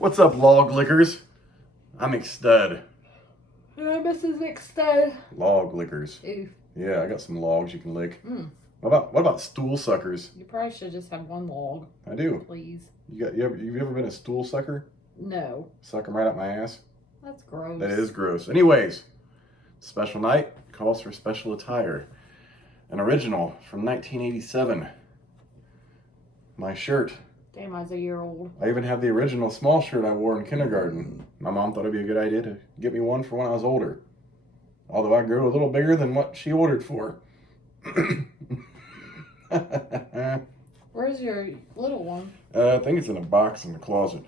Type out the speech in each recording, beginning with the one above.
What's up, log lickers? I'm McStud. I'm Mrs. McStud. Log lickers. Oof. Yeah, I got some logs you can lick. Mm. What about stool suckers? You probably should just have one log. I do. Please. You ever been a stool sucker? No. Suck them right up my ass? That's gross. That is gross. Anyways, special night calls for special attire. An original from 1987. My shirt. Damn, I was a year old. I even have the original small shirt I wore in kindergarten. My mom thought it'd be a good idea to get me one for when I was older. Although I grew a little bigger than what she ordered for. Where's your little one? I think it's in a box in the closet.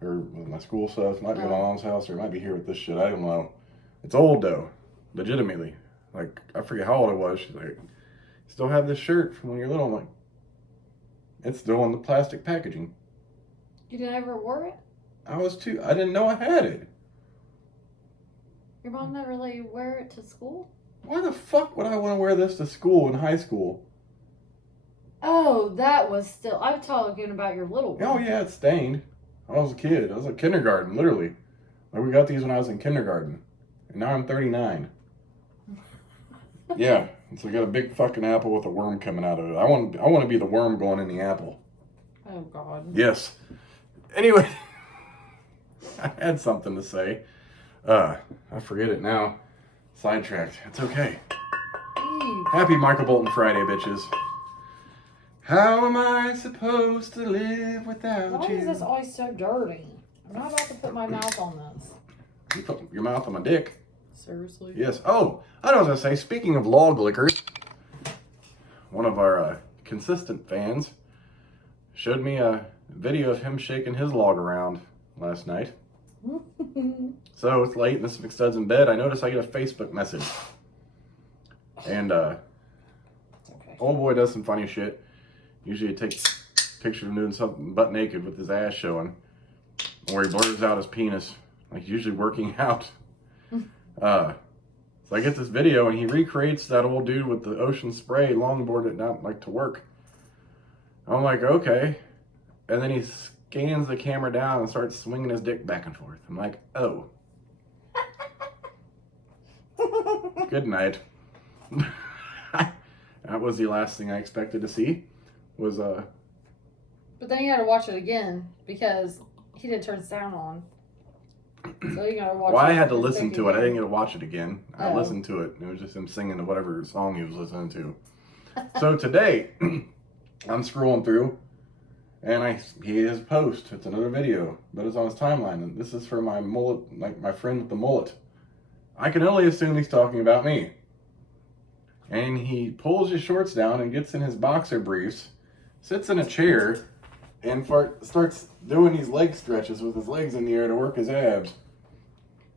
Or with my school stuff. Might be at my mom's house, or it might be here with this shit. I don't know. It's old though. Legitimately. Like, I forget how old it was. She's like, still have this shirt from when you're little. I'm like, it's still in the plastic packaging. You never wore it? I didn't know I had it. Your mom never let you wear it to school? Why the fuck would I want to wear this to school in high school? Oh, that was still... I'm talking about your little one. Oh yeah, it's stained. I was a kid. I was in kindergarten, literally. Like, we got these when I was in kindergarten. And now I'm 39. Yeah. So we got a big fucking apple with a worm coming out of it. I want to be the worm going in the apple. Oh, God. Yes. Anyway, I had something to say. I forget it now. Sidetracked. It's okay. Ew. Happy Michael Bolton Friday, bitches. How am I supposed to live without Why you? is this always so dirty? I'm not about to put my mouth on this. You put your mouth on my dick. Seriously? Yes. Oh, I know what I was going to say. Speaking of log lickers, one of our consistent fans showed me a video of him shaking his log around last night. So it's late and this McStud's in bed. I notice I get a Facebook message. And old boy does some funny shit. Usually he takes pictures of him doing something butt naked with his ass showing. Or he blurs out his penis. Like, he's usually working out. So I get this video and he recreates that old dude with the ocean spray longboard at not like to work. I'm like, okay. And then he scans the camera down and starts swinging his dick back and forth. I'm like, oh. Good night. That was the last thing I expected to see. Was But then you gotta watch it again because he didn't turn sound on. So you gotta watch well, it. I had to listen to it. I didn't get to watch it again. I Oh. listened to it. It was just him singing to whatever song he was listening to. So today, I'm scrolling through, and he has a post. It's another video, but it's on his timeline. And this is for my mullet, like my friend with the mullet. I can only assume he's talking about me. And he pulls his shorts down and gets in his boxer briefs, sits in a chair, and starts doing these leg stretches with his legs in the air to work his abs.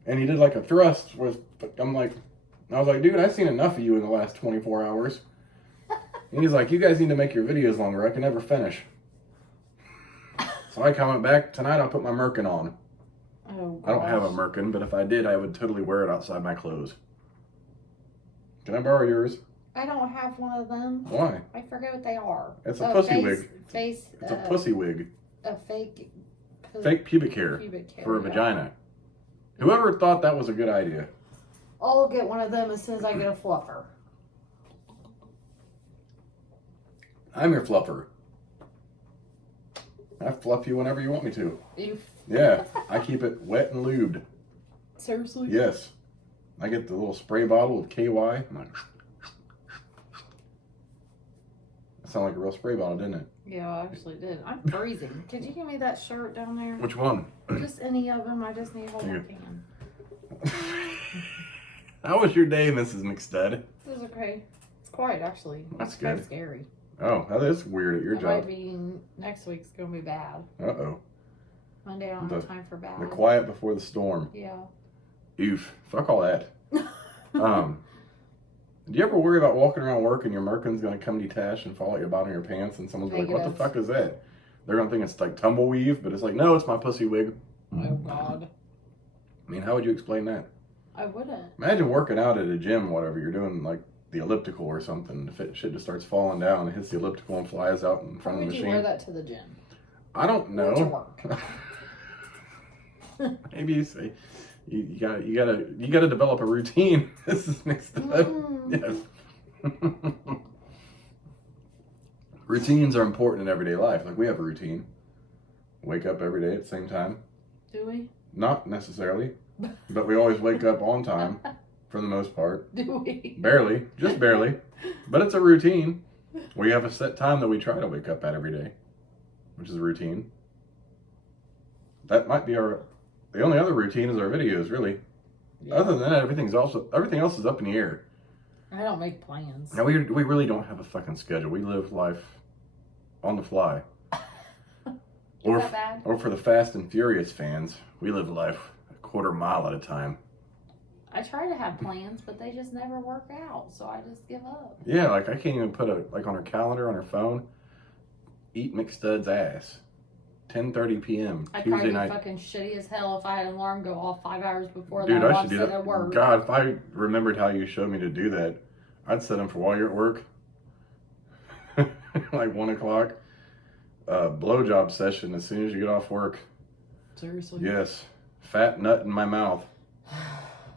And he did like a thrust. I was like, dude, I've seen enough of you in the last 24 hours. And he's like, you guys need to make your videos longer. I can never finish. So I comment back, tonight I'll put my merkin on. Oh, I don't have a gosh. merkin, but if I did, I would totally wear it outside my clothes. Can I borrow yours? I don't have one of them. Why? I forget what they are. It's a pussy wig. Face. It's a pussy wig. A fake. Fake pubic hair for a vagina. Whoever thought that was a good idea? I'll get one of them as soon as I get a fluffer. I'm your fluffer. I fluff you whenever you want me to. You. Yeah, I keep it wet and lubed. Seriously? Yes. I get the little spray bottle of KY. I'm like, that sounded like a real spray bottle, didn't it? Yeah, I actually did. I'm freezing. Could you give me that shirt down there? Which one? Just any of them. I just need a whole can. How was your day, Mrs. McStud? This is okay. It's quiet, actually. That's It's kind good. of scary. Oh, that is weird at your It job. might be next week's gonna be bad. Uh-oh. Monday I don't have time for bad. The quiet before the storm. Yeah. Oof. Fuck all that. Do you ever worry about walking around work and your merkin's going to come detached and fall at your bottom of your pants and someone's like, what the fuck is that? They're going to think it's like tumbleweave, but it's like, no, it's my pussy wig. Oh, God. I mean, how would you explain that? I wouldn't. Imagine working out at a gym, whatever, you're doing like the elliptical or something. If shit just starts falling down, it hits the elliptical and flies out in front Why of would the you machine. wear that to the gym? I don't know. Or to work. Maybe you say you gotta develop a routine. This is mixed up. Yes. Routines are important in everyday life. Like we have a routine. Wake up every day at the same time. Do we? Not necessarily, but we always wake up on time for the most part. Do we? Barely, just barely. But it's a routine. We have a set time that we try to wake up at every day, which is a routine. That might be the only other routine is our videos, really. Yeah. Other than that, everything else is up in the air. I don't make plans. Now we really don't have a fucking schedule. We live life on the fly. Is that bad? Or for the Fast and Furious fans, we live life a quarter mile at a time. I try to have plans, but they just never work out, so I just give up. Yeah, like I can't even put on our calendar on our phone, eat McStud's ass. 10:30 p.m. I'd Tuesday probably night. be fucking shitty as hell if I had an alarm go off 5 hours before Dude, that. I should do that. At work. God, if I remembered how you showed me to do that, I'd set them for while you're at work. Like 1 o'clock. Blowjob session as soon as you get off work. Seriously? Yes. Fat nut in my mouth.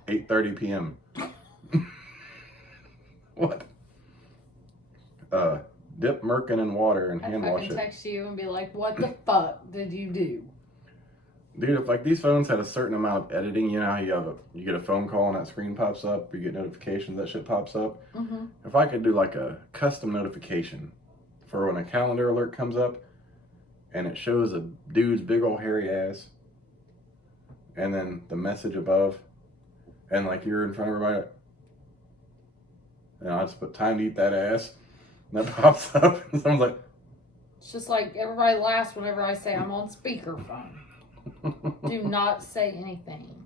8:30 p.m. What? Dip merkin in water and hand wash it. I'd text you and be like, what the fuck did you do? Dude, if like these phones had a certain amount of editing, you know how you get a phone call and that screen pops up, you get notifications, that shit pops up. Mm-hmm. If I could do like a custom notification for when a calendar alert comes up and it shows a dude's big old hairy ass and then the message above and like you're in front of everybody and I just put time to eat that ass and that pops up and someone's like, it's just like everybody laughs whenever I say I'm on speakerphone. Do not say anything.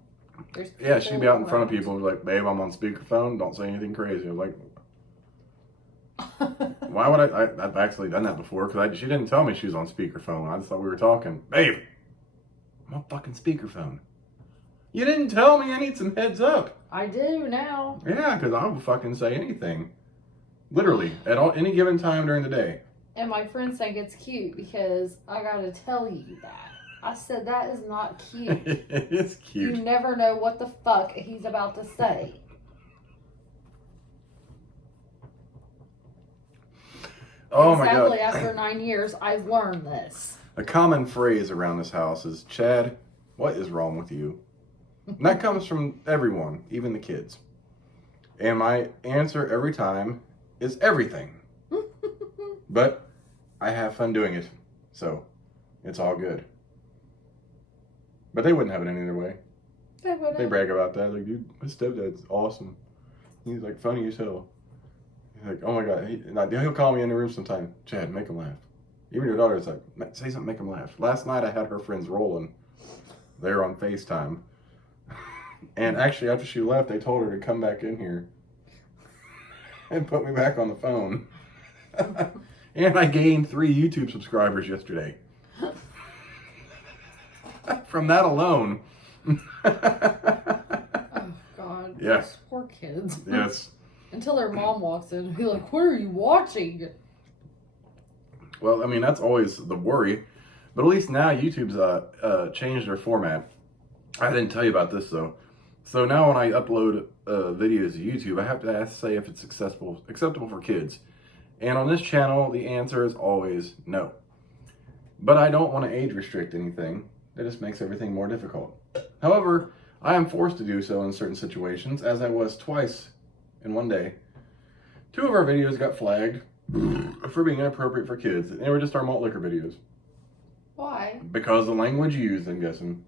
Yeah, she'd be out in front of people and be like, babe, I'm on speakerphone, don't say anything crazy. I was like, why would I've actually done that before because she didn't tell me she was on speakerphone. I just thought we were talking. Babe, I'm on fucking speakerphone. You didn't tell me. I need some heads up. I do now. Yeah, because I will fucking say anything. Literally, at any given time during the day. And my friends think it's cute because I gotta tell you that. I said that is not cute. It's cute. You never know what the fuck he's about to say. Oh my God. Sadly, after 9 years, I've learned this. A common phrase around this house is, Chad, what is wrong with you? And that comes from everyone, even the kids. And my answer every time is everything. But I have fun doing it, so it's all good. But they wouldn't have it any other way. They brag about that. Like, dude, my stepdad's awesome. He's like funny as hell. He's like, oh my God. He'll call me in the room sometime. Chad, make him laugh. Even your daughter's like, say something, make him laugh. Last night I had her friends rolling. They were on FaceTime. And actually, after she left, they told her to come back in here and put me back on the phone. And I gained 3 YouTube subscribers yesterday. From that alone. Oh, God. Yeah. Those poor kids. Yes. Until their mom walks in and be like, what are you watching? Well, I mean, that's always the worry. But at least now YouTube's changed their format. I didn't tell you about this, though. So now when I upload videos to YouTube, I have to say if it's acceptable for kids. And on this channel, the answer is always no. But I don't want to age restrict anything. That just makes everything more difficult. However, I am forced to do so in certain situations, as I was twice in one day. 2 of our videos got flagged for being inappropriate for kids. And they were just our malt liquor videos. Why? Because the language used, I'm guessing.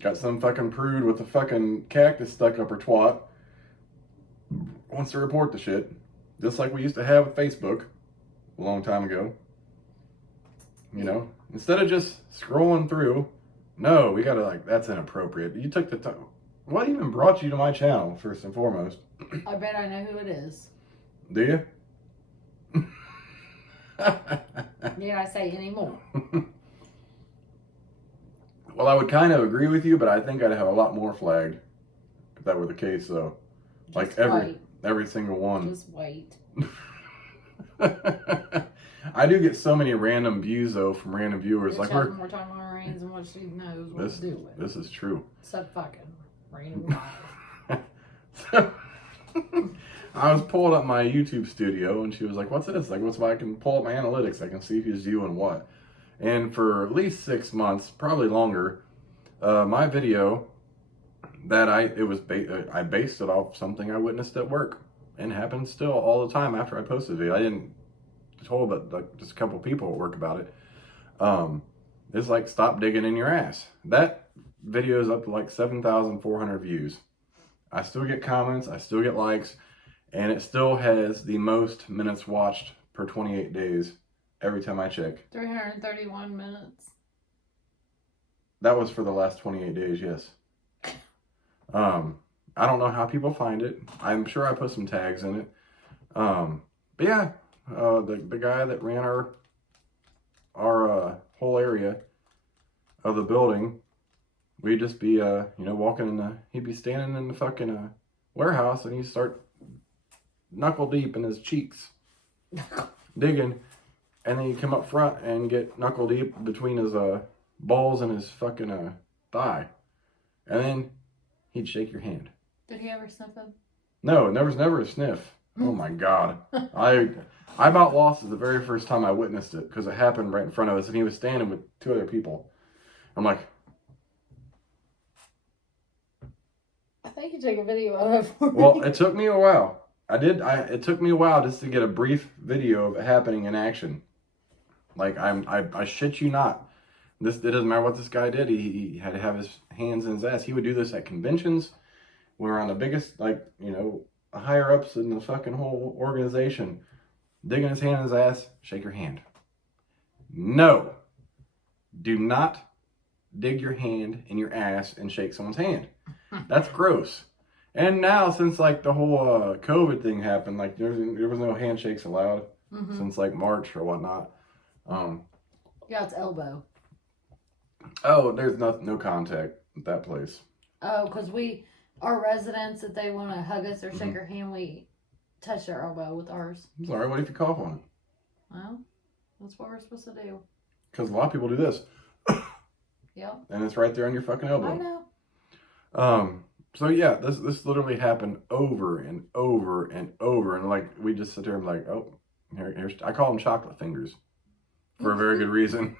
Got some fucking prude with a fucking cactus stuck up her twat. Wants to report the shit. Just like we used to have with Facebook a long time ago. You know? Instead of just scrolling through, no, we gotta that's inappropriate. You took the time. What even brought you to my channel, first and foremost? I bet I know who it is. Do you? Need I say any more? Well, I would kind of agree with you, but I think I'd have a lot more flagged if that were the case, though. Like every single one. Just wait. I do get so many random views though from random viewers. Bitch like has more time on her hands than what she knows what to do with. This is true. Except fucking random guys. So, I was pulling up my YouTube studio and she was like, what's this? Like, what's I can pull up my analytics. I can see who's viewing what. And for at least 6 months, probably longer, my video that I based it off something I witnessed at work, and happens still all the time after I posted the video. I didn't told but like just a couple people at work about it. It's like, stop digging in your ass. That video is up to like 7,400 views. I still get comments, I still get likes, and it still has the most minutes watched per 28 days every time I check. 331 minutes. That was for the last 28 days, yes. I don't know how people find it. I'm sure I put some tags in it. But yeah, the guy that ran our whole area of the building, we'd just be walking in he'd be standing in the fucking warehouse, and he'd start knuckle deep in his cheeks digging, and then he'd come up front and get knuckle deep between his balls and his fucking thigh, and then he'd shake your hand. Did he ever sniff him? No, there was never a sniff. Oh my God. I about lost it the very first time I witnessed it, because it happened right in front of us, and he was standing with 2 other people. I'm like, I think you took a video of it for well, me. it took me a while. It took me a while just to get a brief video of it happening in action. Like, I shit you not. It doesn't matter what this guy did. He had to have his hands in his ass. He would do this at conventions. We were on the biggest, higher ups in the fucking whole organization. Digging his hand in his ass, shake your hand. No. Do not dig your hand in your ass and shake someone's hand. That's gross. And now, since the whole COVID thing happened, there was no handshakes allowed since March or whatnot. Yeah, it's elbow. Oh, there's no contact at that place. Oh, because our residents, if they want to hug us or shake our hand, we touch their elbow with ours. I'm sorry, what if you cough on it? Well, that's what we're supposed to do. Because a lot of people do this. Yep. And it's right there on your fucking elbow. I know. So yeah, this literally happened over and over and over, and we just sit there and oh, here's I call them chocolate fingers for a very good reason.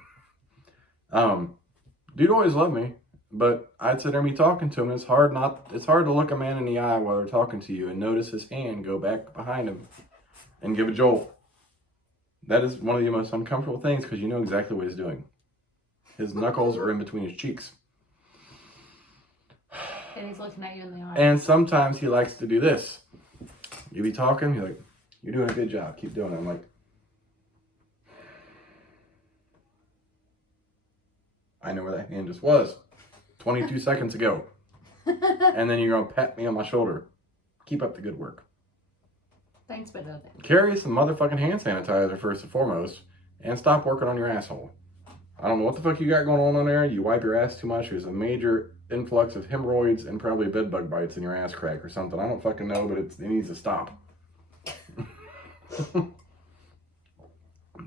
Dude always loved me, but I'd sit there and be talking to him. It's hard to look a man in the eye while they're talking to you and notice his hand go back behind him and give a jolt. That is one of the most uncomfortable things, because you know exactly what he's doing. His knuckles are in between his cheeks. And he's looking at you in the eye. And sometimes he likes to do this. You be talking, he's like, you're doing a good job, keep doing it. I'm like, I know where that hand just was 22 seconds ago. And then you're going to pat me on my shoulder. Keep up the good work. Thanks, but no thanks. Carry some motherfucking hand sanitizer first and foremost, and stop working on your asshole. I don't know what the fuck you got going on there. You wipe your ass too much. There's a major influx of hemorrhoids and probably bed bug bites in your ass crack or something. I don't fucking know, but it needs to stop. But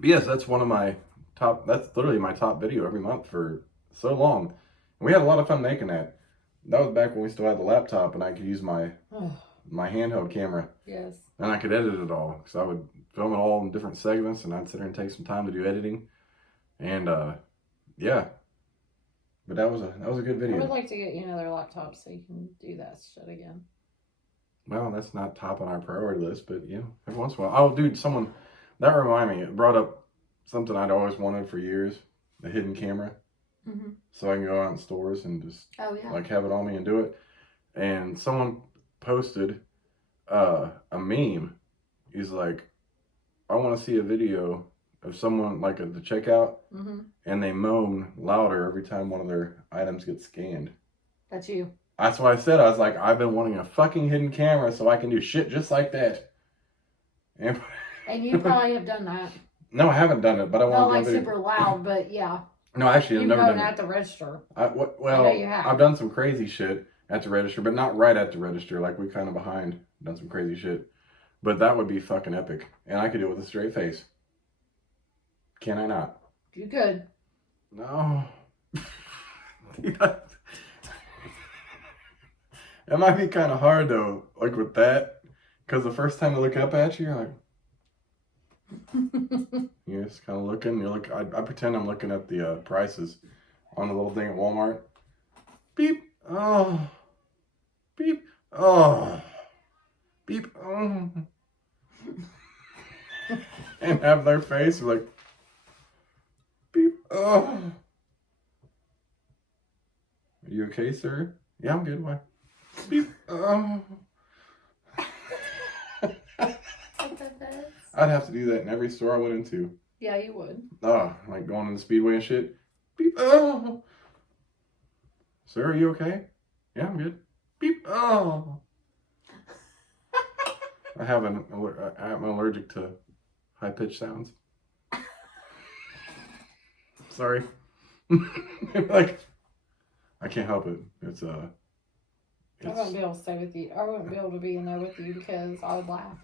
yes, that's one of my top. That's literally my top video every month for so long. And we had a lot of fun making that. That was back when we still had the laptop and I could use my handheld camera. Yes. And I could edit it all, because I would film it all in different segments, and I'd sit there and take some time to do editing. And yeah, but that was a good video. I would like to get you another laptop so you can do that shit again. Well, that's not top on our priority list, but every once in a while. Oh, dude, that reminded me. It brought up something I'd always wanted for years: a hidden camera, so I can go out in stores and just have it on me and do it. And someone posted a meme. He's like, I want to see a video of someone at the checkout, and they moan louder every time one of their items gets scanned. That's you. That's what I said. I was like, I've been wanting a fucking hidden camera so I can do shit just like that. And you probably have done that. No, I haven't done it, but I want to do it. Not super loud, but yeah. No, actually, I've never done it. At the register. I know you have. I've done some crazy shit at the register, but not right at the register. We kind of behind. Done some crazy shit. But that would be fucking epic. And I could do it with a straight face. Can I not? You could. No. It might be kind of hard though, like with that, because the first time I look up at you, you're like, you're just kind of looking. You're like, I pretend I'm looking at the prices on the little thing at Walmart. Beep. Oh. Beep. Oh. Beep. Oh. And have their face like, beep. Oh. Are you okay, sir? Yeah, I'm good. Why? Beep. Oh. I'd have to do that in every store I went into. Yeah, you would. Oh, like going in the Speedway and shit. Beep. Oh. Sir, are you okay? Yeah, I'm good. Beep. Oh. I'm allergic to high-pitched sounds. Sorry. Like, I can't help it. It's I wouldn't be able to stay with you. I wouldn't be able to be in there with you because I would laugh.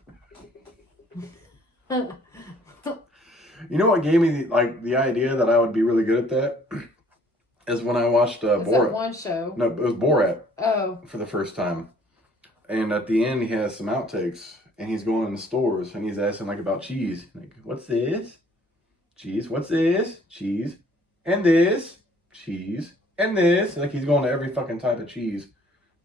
You know what gave me the idea that I would be really good at that? Is when I watched Borat. That one show? No, it was Borat. Oh. For the first time. And at the end, he has some outtakes. And he's going in the stores. And he's asking, like, about cheese. Like, what's this? Cheese. What's this? Cheese. And this. Cheese. And this. Like, he's going to every fucking type of cheese.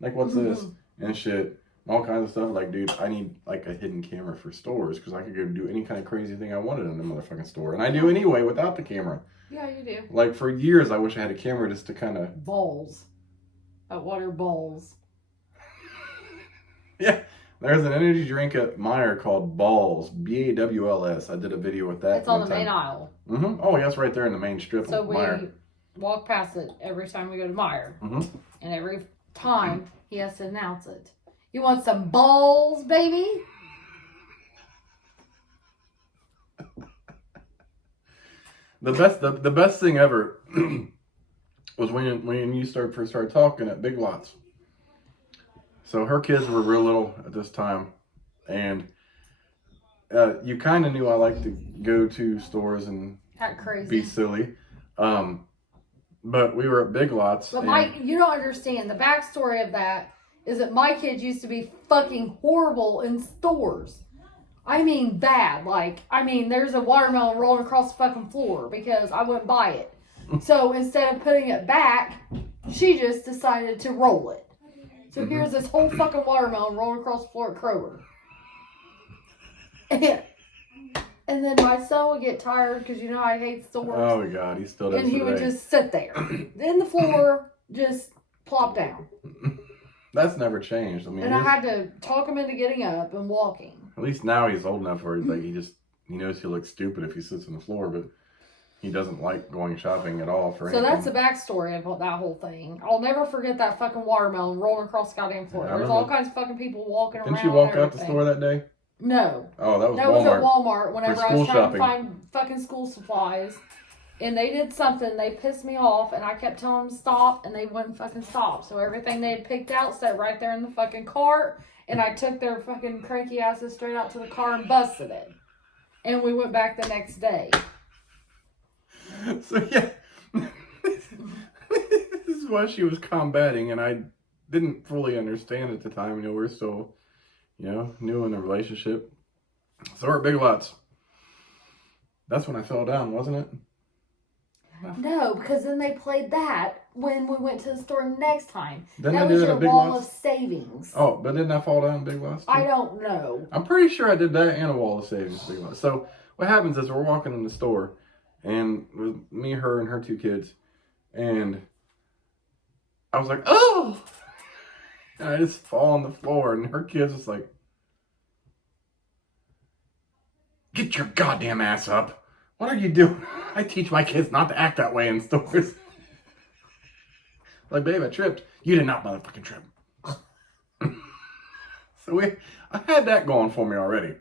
Like, what's this? And shit. All kinds of stuff. Like, dude, I need, like, a hidden camera for stores. Because I could go do any kind of crazy thing I wanted in the motherfucking store. And I do anyway without the camera. Yeah, you do. Like, for years, I wish I had a camera just to kind of... Balls. What are balls? Yeah. There's an energy drink at Meijer called Balls. Bawls. I did a video with that. It's on the main aisle. Mm-hmm. Oh, yeah, it's right there in the main strip so of we Meijer. Walk past it every time we go to Meijer. Mm-hmm. And every time he has to announce it. You want some balls, baby? The best thing ever was when you first started talking at Big Lots. So her kids were real little at this time, and you kind of knew I liked to go to stores and act crazy, be silly. But we were at Big Lots. But Mike, you don't understand. The backstory of that is that my kids used to be fucking horrible in stores. I mean bad. There's a watermelon rolling across the fucking floor because I wouldn't buy it. So instead of putting it back, she just decided to roll it. So here's this whole fucking watermelon rolling across the floor at Kroger. And then my son would get tired because you know I hate stores. Oh my God, he still does. And he would just sit there in the floor, just plop down. That's never changed. I mean, I had to talk him into getting up and walking. At least now he's old enough where he knows he'll look stupid if he sits on the floor, but he doesn't like going shopping at all for anything. So that's the backstory of that whole thing. I'll never forget that fucking watermelon rolling across the goddamn floor. There's all kinds of fucking people walking around. Didn't you walk out the store that day? No. Oh, that was Walmart. That was at Walmart whenever I was trying shopping. to find fucking school supplies. And they did something, they pissed me off, and I kept telling them to stop, and they wouldn't fucking stop. So everything they had picked out sat right there in the fucking cart, and I took their fucking cranky asses straight out to the car and busted it. And we went back the next day. So yeah, this is what she was combating, and I didn't fully understand at the time. You know, we're still, new in the relationship. So we're at Big Lots. That's when I fell down, wasn't it? No, because then they played that when we went to the store next time. Didn't that I do was that your at Big wall Lots? of savings. Oh, but didn't I fall down in Big Lots too? I don't know. I'm pretty sure I did that and a wall of savings at Big Lots. So what happens is we're walking in the store, and it was me, her, and her two kids, and I was like, oh! And I just fall on the floor, and her kids was like, get your goddamn ass up. What are you doing? I teach my kids not to act that way in stores. Like, babe, I tripped. You did not motherfucking trip. So I had that going for me already.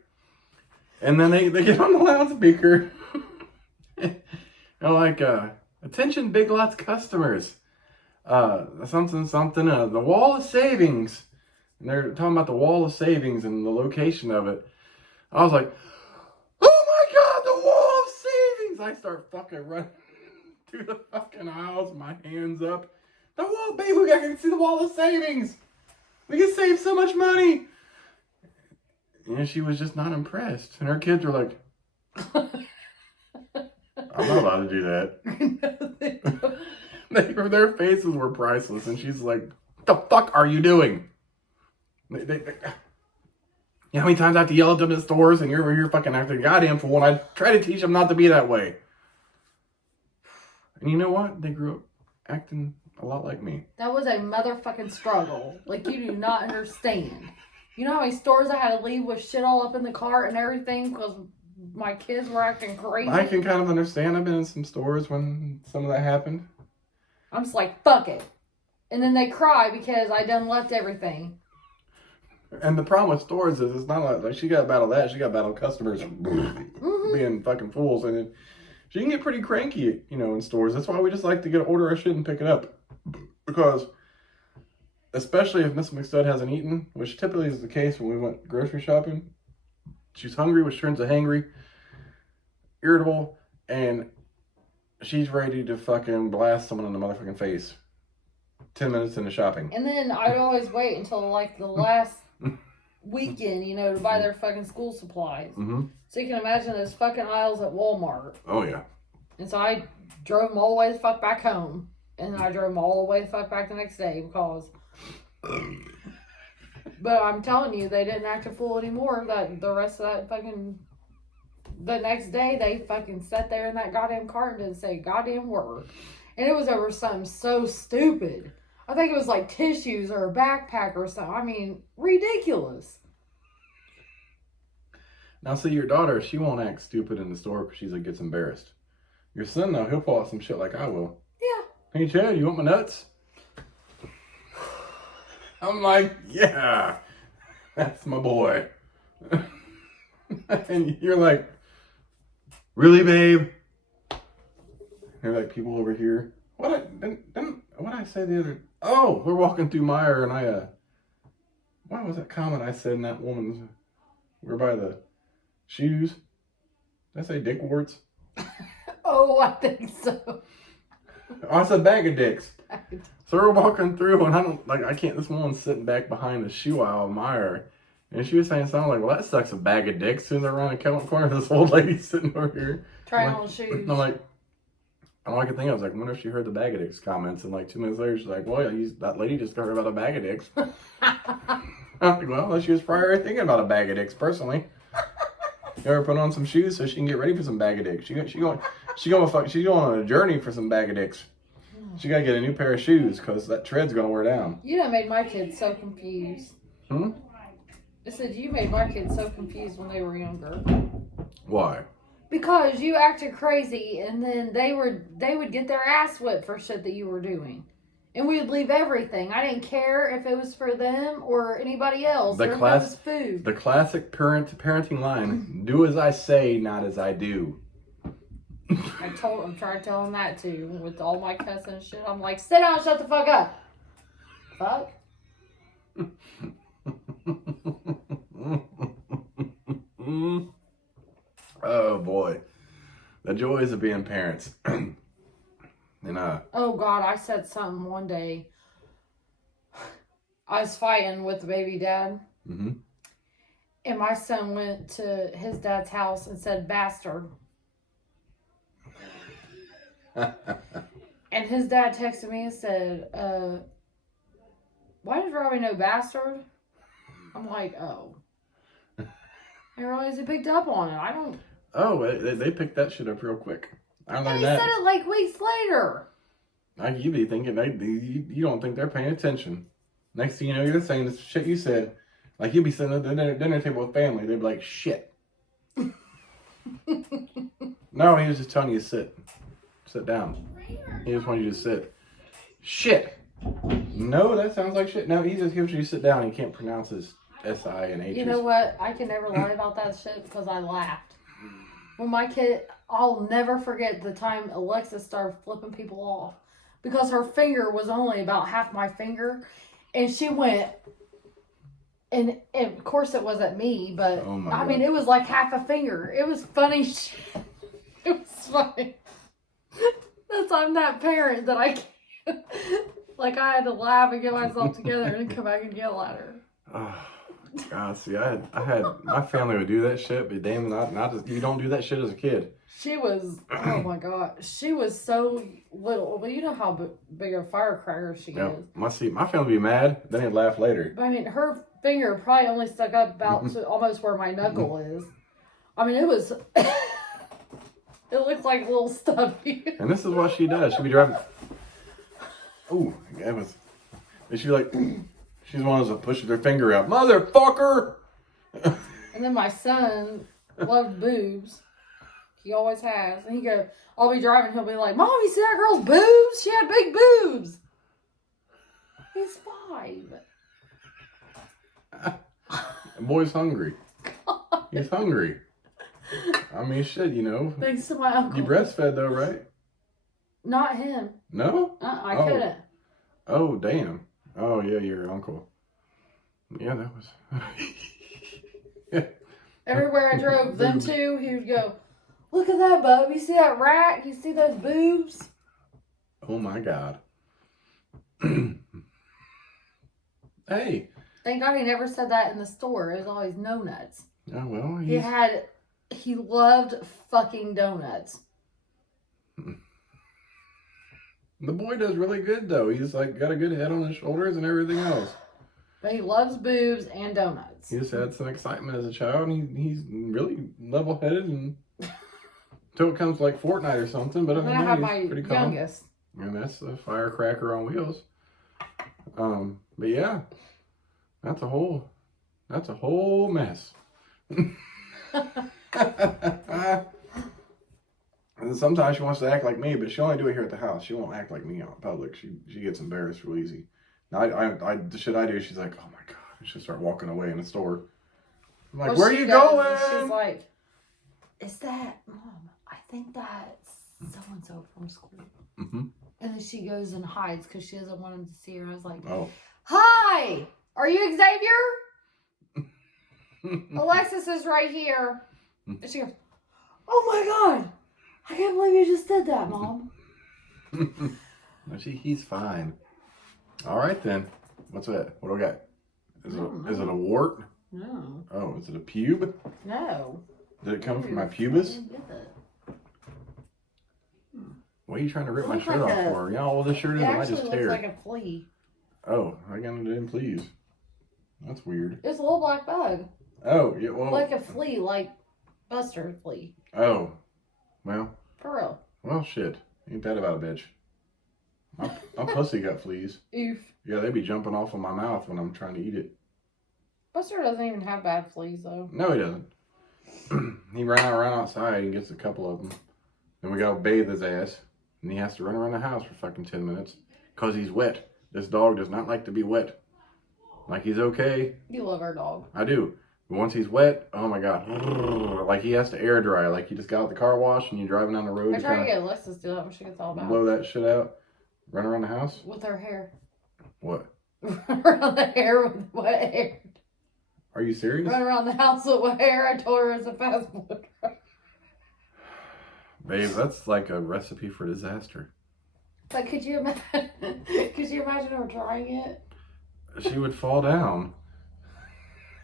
And then they get on the loudspeaker. They're like, attention Big Lots customers. Something, the wall of savings. And they're talking about the wall of savings and the location of it. I was like, oh my God, the wall of savings. savings. I start fucking running through the fucking aisles, my hands up. The wall, babe, we gotta see the wall of savings. We can save so much money. And she was just not impressed. And her kids were like, I'm not allowed to do that. Their faces were priceless. And she's like, what the fuck are you doing? You know how many times I have to yell at them in stores and you're fucking acting goddamn fool when I try to teach them not to be that way. And you know what? They grew up acting a lot like me. That was a motherfucking struggle. Like, you do not understand. You know how many stores I had to leave with shit all up in the cart and everything because my kids were acting crazy? I can kind of understand. I've been in some stores when some of that happened. I'm just like, fuck it. And then they cry because I done left everything. And the problem with stores is it's not like she got to battle that. She got to battle customers being fucking fools. And she can get pretty cranky, you know, in stores. That's why we just like to order our shit and pick it up. Because, especially if Miss McStud hasn't eaten, which typically is the case when we went grocery shopping, she's hungry, which turns to hangry, irritable, and she's ready to fucking blast someone in the motherfucking face 10 minutes into shopping. And then I'd always wait until like the last weekend, you know, to buy their fucking school supplies. Mm-hmm. So you can imagine those fucking aisles at Walmart. Oh, yeah. And so I drove them all the way the fuck back home. And then I drove them all the way the fuck back the next day because... But I'm telling you, they didn't act a fool anymore. That the rest of that fucking... The next day, they fucking sat there in that goddamn cart and didn't say a goddamn word. And it was over something so stupid. I think it was like tissues or a backpack or something. I mean, ridiculous. Now, see, your daughter, she won't act stupid in the store because gets embarrassed. Your son, though, he'll pull out some shit like I will. Yeah. Hey, Chad, you want my nuts? I'm like, yeah, that's my boy. And you're like, really, babe? They're like people over here. What did I say the other? Oh, we're walking through Meyer, and what was that comment I said in that woman's? We're by the shoes. Did I say dick warts? Oh, I think so. Oh, I said bag of dicks. So we're walking through, and I can't. This woman's sitting back behind the shoe aisle of Meyer, and she was saying something like, "Well, that sucks, a bag of dicks." As soon as I run the corner, this old lady sitting over here trying on shoes. I'm like, all I could think, I was like, I wonder if she heard the bag of dicks comments. And like 2 minutes later, she's like, well, that lady just heard about a bag of dicks. I'm like, well, she was probably thinking about a bag of dicks personally. You ever put on some shoes so she can get ready for some bag of dicks? She's going on a journey for some bag of dicks. She got to get a new pair of shoes because that tread's going to wear down. You done made my kids so confused. Hmm? I said, you made my kids so confused when they were younger. Why? Because you acted crazy, and then they would get their ass whipped for shit that you were doing. And we would leave everything. I didn't care if it was for them or anybody else, or if it was food. The classic parenting line, do as I say, not as I do. I'm trying to tell them that too, with all my cussing and shit. I'm like, sit down, shut the fuck up. Fuck. Oh boy, the joys of being parents. And oh God, I said something one day. I was fighting with the baby dad, and my son went to his dad's house and said bastard. And his dad texted me and said, why does Robbie know bastard? I'm like, oh. I realized he picked up on it. I don't... Oh, they picked that shit up real quick. I learned and he that. said it like weeks later. You be thinking, you don't think they're paying attention. Next thing you know, you're saying the shit you said. Like, you'd be sitting at the dinner table with family. They'd be like, shit. No, he was just telling you to sit. Sit down. He just wanted you to sit. Shit. No, that sounds like shit. No, he just gives you to sit down and he can't pronounce his S-I and H's. You know what? I can never lie about that shit because I laughed. When my kid, I'll never forget the time Alexis started flipping people off. Because her finger was only about half my finger. And she went, and of course it wasn't me, but oh I mean, it was like half a finger. It was funny shit. It was funny. I'm that parent that I can't. Like, I had to laugh and get myself together and come back and yell at her. Oh, God, see, I had, my family would do that shit, but damn, you don't do that shit as a kid. She was, oh my God, she was so little. Well, you know how big a firecracker she is. My family would be mad, then they'd laugh later. But I mean, her finger probably only stuck up about to almost where my knuckle is. I mean, it was, it looked like a little stubby. And this is what she does. She'd be driving. Ooh, it was. And she'd be like, she's one of those that pushes her finger out. Motherfucker! And then my son loved boobs. He always has. And I'll be driving, he'll be like, Mom, you see that girl's boobs? She had big boobs. He's 5. The boy's hungry. God. He's hungry. I mean, shit, you know. Thanks to my uncle. You breastfed though, right? Not him. No? I couldn't. Oh, damn. Oh, yeah, your uncle. Yeah, that was... Everywhere I drove them two, he would go, look at that, bub. You see that rack? You see those boobs? Oh, my God. Hey. Thank God he never said that in the store. It was always no nuts. Oh, well, He loved fucking donuts. The boy does really good, though. He's, like, got a good head on his shoulders and everything else. But he loves boobs and donuts. He just had some excitement as a child, and he's really level-headed, and until it comes to, like, Fortnite or something, but then I have my pretty calm. youngest. And that's a firecracker on wheels. But yeah, that's a whole mess. And sometimes she wants to act like me, but she only do it here at the house. She won't act like me out in public. She gets embarrassed real easy. Now the shit I do, she's like, oh my God, and she'll start walking away in the store. I'm like, where are you going? She's like, is that, Mom, I think that's so-and-so from school. Mm-hmm. And then she goes and hides because she doesn't want him to see her. I was like, oh. Hi, are you Xavier? Alexis is right here. And she goes, oh my God, I can't believe you just did that, Mom. No, he's fine. All right, then. What's that? What do I got? Is it a wart? No. Oh, is it a pube? No. Did it come from my pubis? I didn't get it. What are you trying to rip my shirt off for? You know how old this shirt is? It I might actually just looks tear like it. a flea. Oh, I got it in, please. That's weird. It's a little black bug. Oh, yeah, well. Like a flea, like Buster flea. Oh, well. For real. Well, shit. Ain't that about a bitch? My pussy got fleas. Oof. Yeah, they be jumping off of my mouth when I'm trying to eat it. Buster doesn't even have bad fleas, though. No, he doesn't. He ran outside and gets a couple of them. Then we gotta bathe his ass. And he has to run around the house for fucking 10 minutes. Because he's wet. This dog does not like to be wet. Like, he's okay. You love our dog. I do. But once he's wet, oh my God. Like, he has to air dry. Like, you just got out the car wash and you're driving down the road. I try to get Alexis to do that when she gets all about. Blow that shit out. Run around the house. With her hair. What? Run around the hair with wet hair. Are you serious? Run around the house with wet hair. I told her it's a fast blow dry. Babe, that's like a recipe for disaster. But could you imagine her trying it? She would fall down.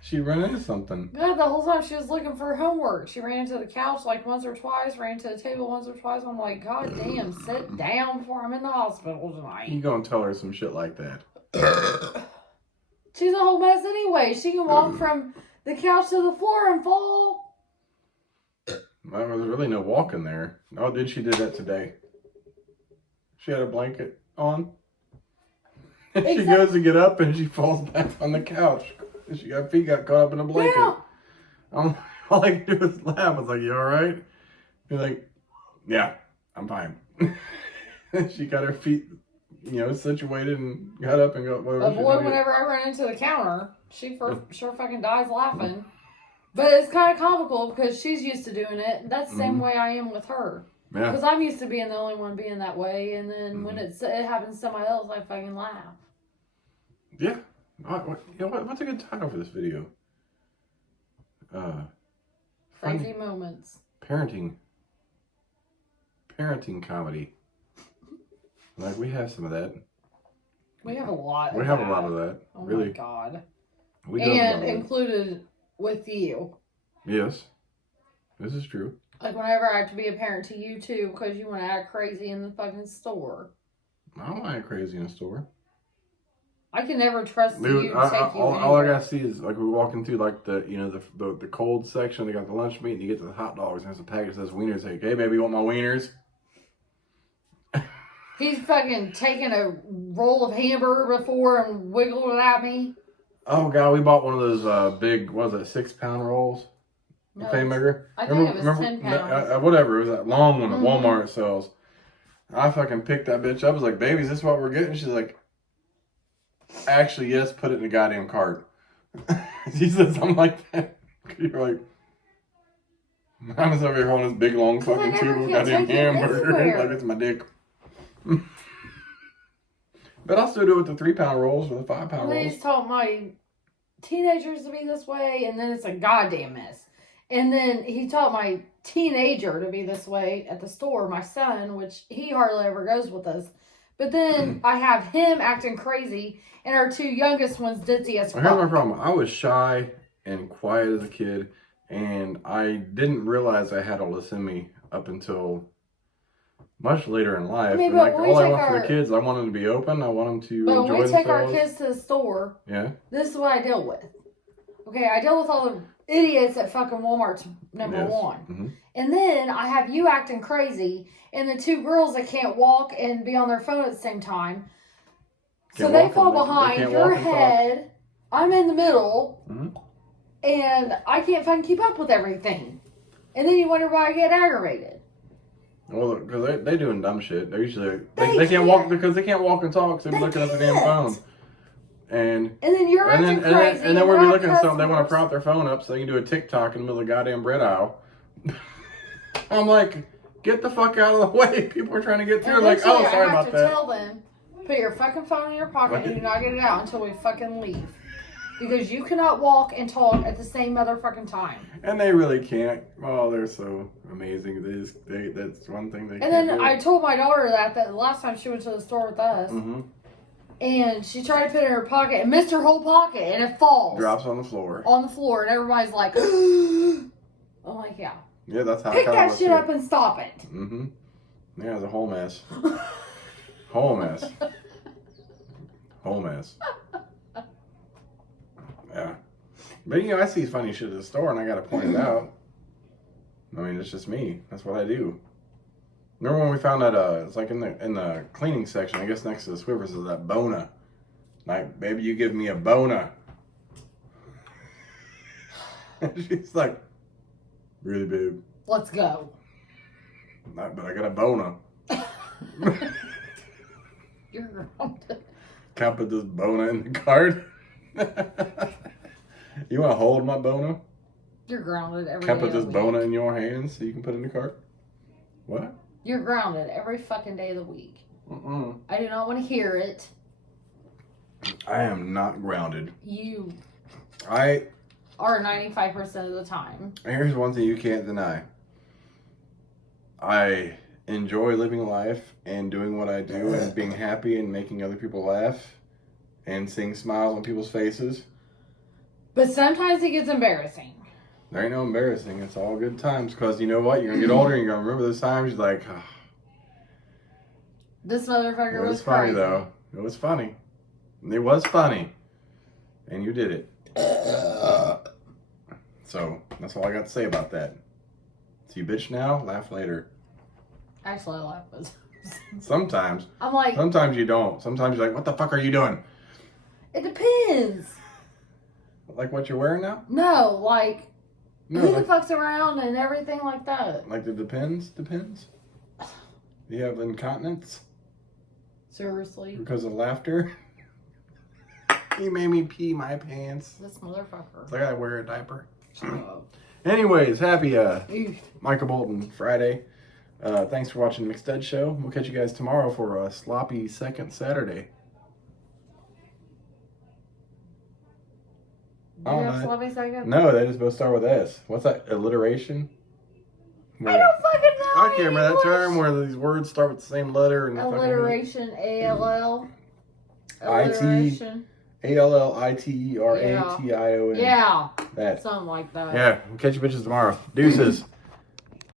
She'd run into something. God, the whole time she was looking for homework. She ran into the couch like once or twice, ran to the table once or twice. I'm like, God damn, sit down before I'm in the hospital tonight. You gonna tell her some shit like that? She's a whole mess anyway. She can walk from the couch to the floor and fall. Well, there was really no walking there. Oh, she did that today. She had a blanket on. And she goes to get up and she falls back on the couch. And feet got caught up in a blanket. Yeah. All I could do was laugh. I was like, you alright? You're like, yeah, I'm fine. She got her feet, situated and got up and got whatever. But boy, whenever I run into the counter, she for sure fucking dies laughing. But it's kind of comical because she's used to doing it. That's the same way I am with her. Yeah. Because I'm used to being the only one being that way. And then when it happens to somebody else, I fucking laugh. Yeah. What's a good title for this video? Crazy moments. Parenting. parenting comedy. Like, we have some of that. We have a lot. We have a lot of that. Oh really. my god. We And included with you. Yes. This is true. Like, whenever I have to be a parent to you, too, because you want to act crazy in the fucking store. I don't act crazy in a store. I can never trust you to take you all I gotta see is, like, we're walking through, like, the cold section. They got the lunch meat, and you get to the hot dogs, and there's a package that says wieners. Like, hey, baby, you want my wieners? He's fucking taken a roll of hamburger before and wiggled it at me. Oh, God, we bought one of those big, what was it, 6-pound rolls? No, Haymaker? I think it was 10 pounds. Whatever, it was that long one that Walmart sells. I fucking picked that bitch up. I was like, baby, is this what we're getting? She's like, actually, yes, put it in the goddamn cart. She said something like that. You're like, I was over here holding this big, long fucking tube of goddamn hamburger. Like, it's my dick. But I'll still do it with the 3-pound rolls or the 5-pound rolls. Please taught my teenagers to be this way, and then it's a goddamn mess. And then he taught my teenager to be this way at the store, my son, which he hardly ever goes with us. But then I have him acting crazy, and our 2 youngest ones ditzy as fuck. Here's my problem. I was shy and quiet as a kid, and I didn't realize I had all this in me up until much later in life. I mean, and like, all I want for the kids, I want them to be open. I want them to enjoy themselves. But when we take our kids to the store, this is what I deal with. Okay, I deal with all the idiots at fucking Walmart's number one. Mm-hmm. And then I have you acting crazy, and the 2 girls that can't walk and be on their phone at the same time. So they fall behind your head. I'm in the middle. Mm-hmm. And I can't fucking keep up with everything. And then you wonder why I get aggravated. Well, because they doing dumb shit. They're usually they can't walk because they can't walk and talk. So they're looking at the damn phone. And then you're acting crazy. And then we're looking at something. They want to prop their phone up so they can do a TikTok in the middle of the goddamn bread aisle. I'm like, get the fuck out of the way. People are trying to get through. I'm like, oh, sorry about that. I have to tell them, put your fucking phone in your pocket and do not get it out until we fucking leave. Because you cannot walk and talk at the same motherfucking time. And they really can't. Oh, they're so amazing. That's one thing they can't And then do. I told my daughter that the last time she went to the store with us. Mm-hmm. And she tried to put it in her pocket and missed her whole pocket. And it falls. Drops on the floor. On the floor. And everybody's like, I'm like, yeah. Yeah, that's how pick that shit up and stop it. Mm-hmm. Yeah, it's a whole mess. Whole mess. Whole mess. Yeah. But, I see funny shit at the store, and I got to point it out. I mean, it's just me. That's what I do. Remember when we found that, it's like in the cleaning section, I guess next to the Swivers, is that Bona. Like, baby, you give me a Bona. She's like, really, babe? Let's go. But I got a Bona. You're grounded. Can't put this Bona in the cart. You want to hold my Bona? You're grounded every Can't day put of this the Bona week. in your hands so you can put it in the cart? What? You're grounded every fucking day of the week. Mm-mm. I do not want to hear it. I am not grounded. You I are 95% of the time. Here's one thing you can't deny. I enjoy living life and doing what I do and being happy and making other people laugh and seeing smiles on people's faces. But sometimes it gets embarrassing. There ain't no embarrassing. It's all good times because you know what? You're going to get older and you're going to remember those times. You're like, oh. This motherfucker was funny, crazy. though. It was funny. It was funny. And you did it. So, that's all I got to say about that. So you bitch now, laugh later. Actually, I laugh. Sometimes. I'm like... Sometimes you don't. Sometimes you're like, what the fuck are you doing? It depends. Like what you're wearing now? No, like... No, who like, the fuck's around and everything like that? Like the depends? You have incontinence? Seriously? Because of laughter? He made me pee my pants. This motherfucker. It's like I wear a diaper. Shut up. Anyways, happy Oof. Michael Bolton Friday. Thanks for watching the McStud Show. We'll catch you guys tomorrow for a sloppy second Saturday. Do you have sloppy second? No, they just both start with S. What's that? Alliteration? I don't fucking know. I can't remember that English. term where these words start with the same letter and Alliteration, A-L-L. I-T. Alliteration. ALLITERATION. Yeah. That. Something like that. Yeah, we'll catch you bitches tomorrow. Deuces.